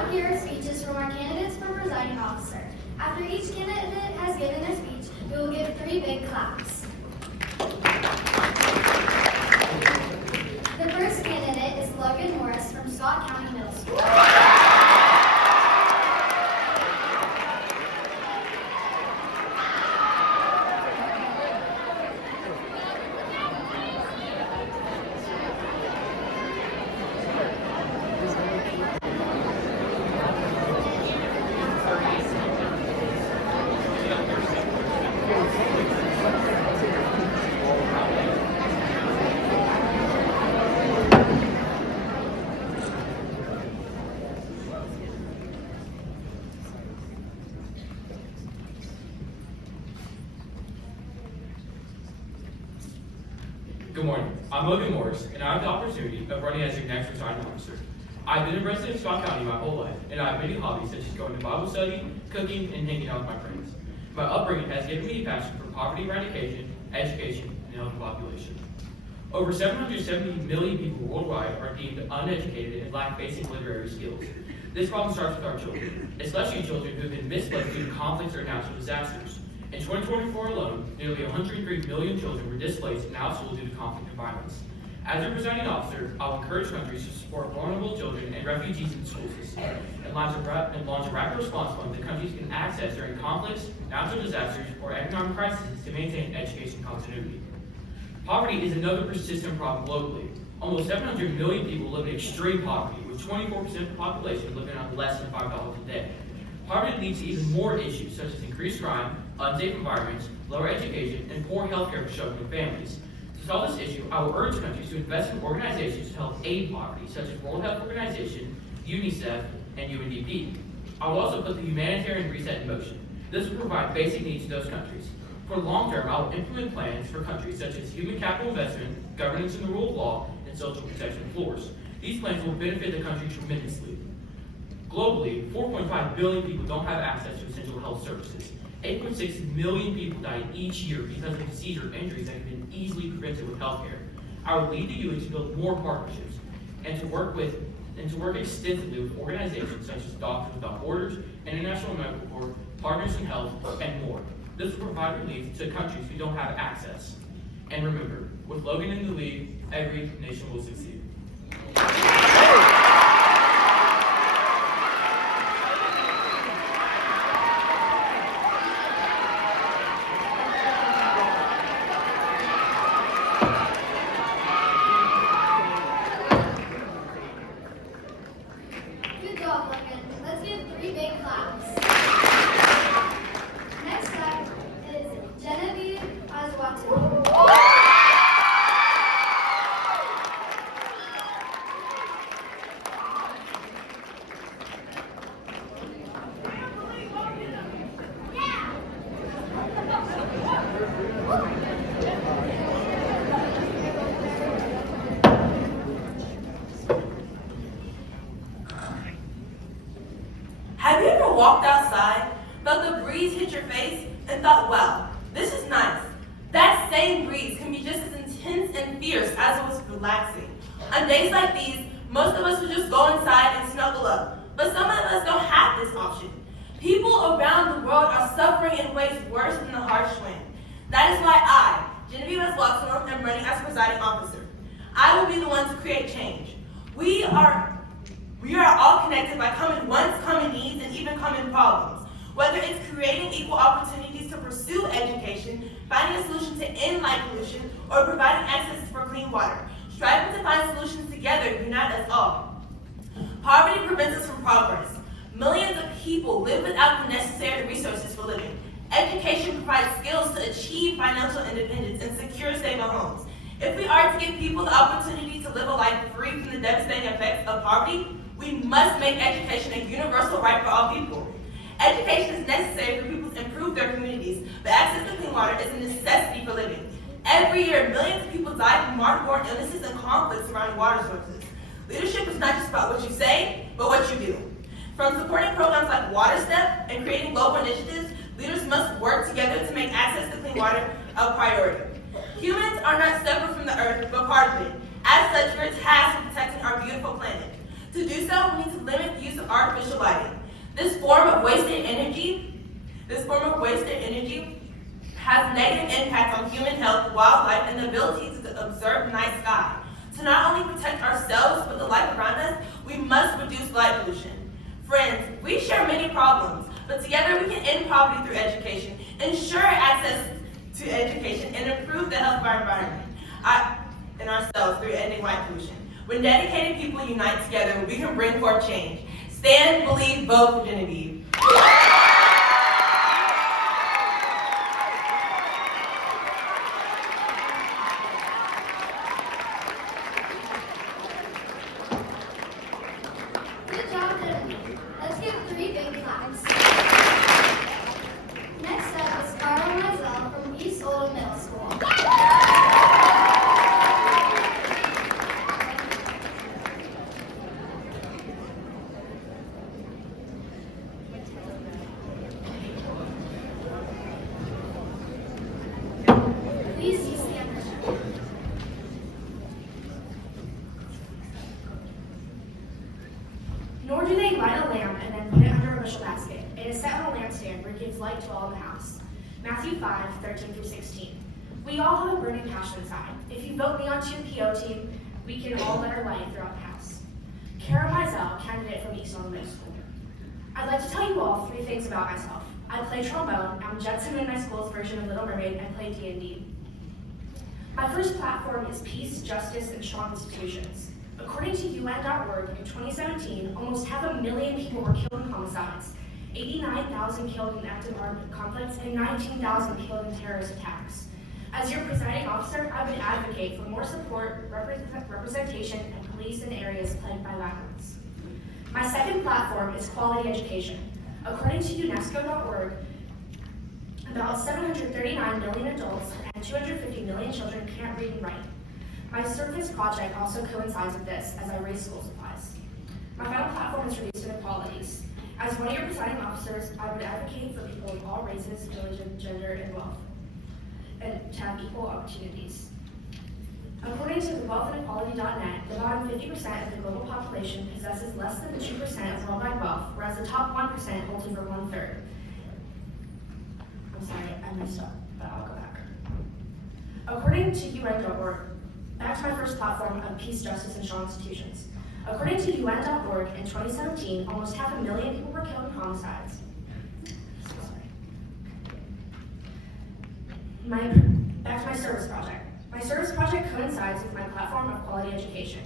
now hear speeches from our candidates for presiding officer. After each candidate has given their speech, we will give 3 big claps. The first candidate is Logan Morris from Scott County Middle School. Good morning. I'm Logan Morris, and I have the opportunity of running as your next presiding officer. I've been a resident of Scott County my whole life, and I have many hobbies such as going to Bible study, cooking, and hanging out with my friends. My upbringing has given me a passion for poverty eradication, education, and healthy population. Over 770 million people worldwide are deemed uneducated and lack basic literary skills. This problem starts with our children, especially children who have been misplaced due to conflicts or natural disasters. In 2024 alone, nearly 103 million children were displaced and out of school due to conflict and violence. As your presiding officer, I will encourage countries to support vulnerable children and refugees in the school system and launch a rapid response fund that countries can access during conflicts, natural disasters, or economic crises to maintain education continuity. Poverty is another persistent problem globally. Almost 700 million people live in extreme poverty, with 24% of the population living on less than $5 a day. Poverty leads to even more issues such as increased crime, unsafe environments, lower education, and poor health care for struggling families. To solve this issue, I will urge countries to invest in organizations to help aid poverty, such as World Health Organization, UNICEF, and UNDP. I will also put the humanitarian reset in motion. This will provide basic needs to those countries. For the long term, I will implement plans for countries such as human capital investment, governance in the rule of law, and social protection floors. These plans will benefit the country tremendously. Globally, 4.5 billion people don't have access to essential health services. 8.6 million people die each year because of disease or injuries that have been easily prevented with healthcare. I will lead the UN to build more partnerships and to work extensively with organizations such as Doctors Without Borders, International Medical Corps, Partners in Health, and more. This will provide relief to countries who don't have access. And remember, with Logan in the lead, every nation will succeed. Good job, Logan. Let's give 3 big claps. Next up is Genevieve Aswatu. Have you ever walked outside, felt the breeze hit your face, and thought, wow, this is nice? That same breeze can be just as intense and fierce as it was relaxing. On days like these, most of us would just go inside and snuggle up, but some of us don't have this option. People around the world are suffering in ways worse than the harsh wind. That is why I, Genevieve Aswatu, am running as presiding officer. I will be the one to create change. We are all connected by common wants, common needs, and even common problems. Whether it's creating equal opportunities to pursue education, finding a solution to end light pollution, or providing access for clean water. Striving to find solutions together unite us all. Poverty prevents us from progress. Millions of people live without the necessary resources for living. Education provides skills to achieve financial independence and secure stable homes. If we are to give people the opportunity to live a life free from the devastating effects of poverty, we must make education a universal right for all people. Education is necessary for people to improve their communities, but access to clean water is a necessity for living. Every year, millions of people die from waterborne illnesses and conflicts surrounding water sources. Leadership is not just about what you say, but what you do. From supporting programs like Water Step and creating global initiatives, leaders must work together to make access to clean water a priority. Humans are not separate from the earth, but part of it. As such, we're tasked with protecting our beautiful planet. To do so, we need to limit the use of artificial lighting. This form of wasted energy has negative impacts on human health, wildlife, and the ability to observe the night sky. To not only protect ourselves, but the life around us, we must reduce light pollution. Friends, we share many problems, but together we can end poverty through education, ensure access to education, and improve the health of our environment and ourselves through ending light pollution. When dedicated people unite together, we can bring forth change. Stand, believe, vote for Genevieve. Good job, Genevieve. Let's give 3 big claps. Next up is Carla Mizell from East Oldham Middle School. Please stand. Nor do they light a lamp and then put it under a bushel basket. It is set on a lampstand where it gives light to all in the house. Matthew 5:13-16. We all have a burning passion inside. If you vote me onto your PO team, we can all let our light throughout the house. Kara Mizell, candidate from East Oldham Middle School. I'd like to tell you all 3 things about myself. I play trombone, I'm Judson in my school's version of Little Mermaid, and play D&D. My first platform is peace, justice, and strong institutions. According to UN.org, in 2017, almost 500,000 people were killed in homicides, 89,000 killed in active armed conflicts, and 19,000 killed in terrorist attacks. As your presiding officer, I would advocate for more support, representation, and police in areas plagued by violence. My second platform is quality education. According to UNESCO.org, about 739 million adults and 250 million children can't read and write. My service project also coincides with this as I raise school supplies. My final platform is reduced inequalities. As one of your presiding officers, I would advocate for people of all races, religion, gender, and wealth, and to have equal opportunities. According to wealthinequality.net, the bottom 50% of the global population possesses less than 2% of worldwide wealth, whereas the top 1% holds over 1/3. I'm sorry, I messed up, but I'll go back. According to UN.org, back to my first platform of peace, justice, and strong institutions. According to UN.org, in 2017, almost 500,000 people were killed in homicides. Back to my service project. My service project coincides with my platform of quality education.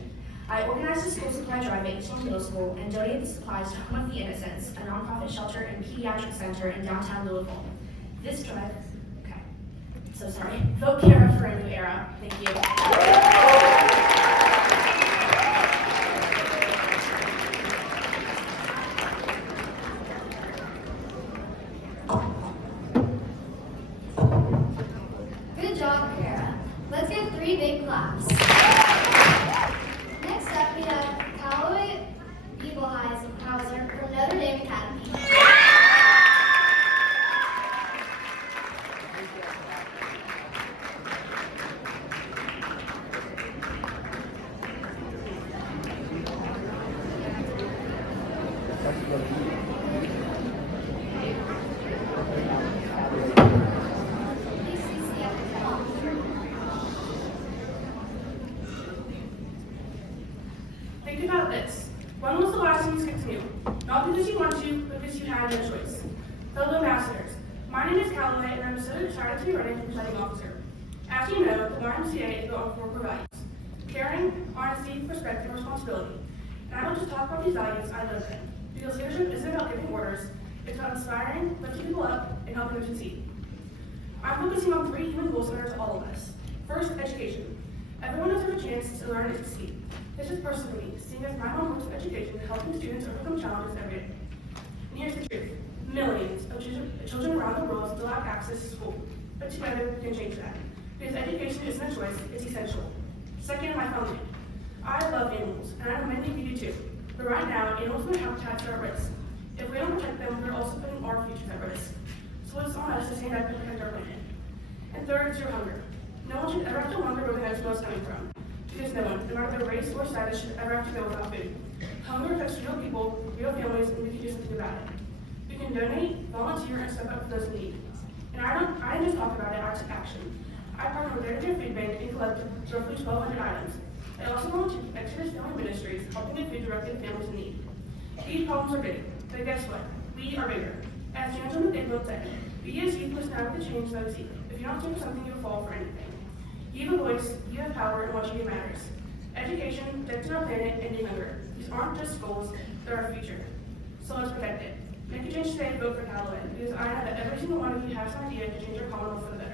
I organized a school supply drive at East Oldham Middle School and donated the supplies to Home of the Innocents, a nonprofit shelter and pediatric center in downtown Louisville. This drive, okay, so sorry. Vote Kara for a new era. Thank you. Good job, Kara. Let's give 3 big claps. Next up, we have Callaway Hauser from Notre Dame Academy. Think about this. When was the last time you skipped a meal? Not because you want to, but because you had no choice. Fellow ambassadors, my name is Callaway, and I'm so excited to be running for presiding officer. As you know, the YMCA is built on 4 core values: caring, honesty, respect, and responsibility. And I want to talk about these values I live in, because leadership isn't about giving orders, it's about inspiring, lifting people up, and helping them succeed. I'm focusing on 3 human goals that matter to all of us. First, education. Everyone deserves a chance to learn and succeed. This is personal to me, seeing as my mom works in education, helping students overcome challenges every day. And here's the truth. Millions of children around the world still have access to school, but together we can change that. Because education isn't a choice, it's essential. Second, my family. I love animals, and I know many of you do too. But right now, animals and their habitats are at risk. If we don't protect them, we're also putting our futures at risk. So it's on us to stand up and protect our planet. And third, zero hunger. No one should ever have to wonder where the next meal is coming from. because no one, no matter their race or status, should ever have to go without food. Hunger affects real people, real families, and we can do something about it. We can donate, volunteer, and step up for those in need. And I didn't just talk about it, I took action. I partnered with their food bank and collected roughly 1,200 items. I also volunteered with Exodus Family Ministries, helping get food directly to families in need. These problems are big, but guess what? We are bigger. As James on the table said, we as youth must now the change that is equal. If you don't stand for something, you'll fall for anything. You have a voice, you have power, and what you do matters. Education, protecting our planet, ending hunger. These aren't just goals, they're our future. So let's protect it. Make a change today and vote for Callaway, because I know that every single one of you has an idea to change our Commonwealth for the better.